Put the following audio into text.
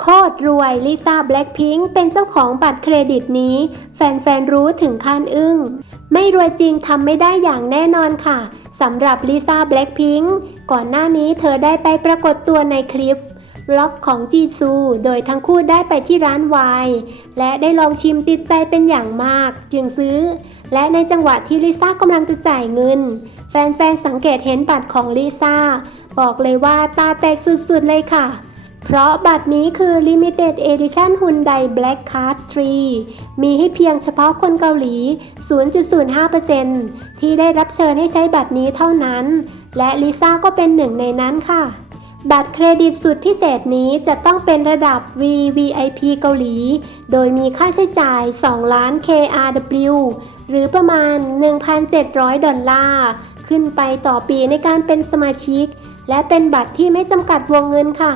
โคตรรวยลิซ่าแบล็คพิงค์เป็นเจ้าของบัตรเครดิตนี้ แฟนๆรู้ถึงขั้นอึ้ง ไม่รวยจริงทำไม่ได้อย่างแน่นอนค่ะสำหรับลิซ่าแบล็คพิงค์ก่อนหน้านี้เธอได้ไปปรากฏตัวในคลิปล็อกของจีซู โดยทั้งคู่ได้ไปที่ร้านไวน์และได้ลองชิมติดใจเป็นอย่างมาก จึงซื้อ และในจังหวะที่ลิซ่ากำลังจะจ่ายเงิน แฟนๆสังเกตเห็นบัตรของลิซ่าบอกเลยว่าตาแตกสุดๆเลยค่ะ เพราะบัตรนี้คือ Limited Edition Hyundai Black Card 3 มีให้เพียงเฉพาะคนเกาหลี 0.05%ที่ได้รับเชิญให้ใช้บัตรนี้เท่านั้น และลิซ่าก็เป็นหนึ่งในนั้นค่ะ บัตรเครดิตสุดพิเศษนี้จะต้องเป็นระดับ VVIP เกาหลี โดยมีค่าใช้จ่าย 2 ล้าน KRW หรือประมาณ 1,700 ดอลลาร์ ขึ้นไปต่อปีในการเป็นสมาชิก และเป็นบัตรที่ไม่จำกัดวงเงินค่ะ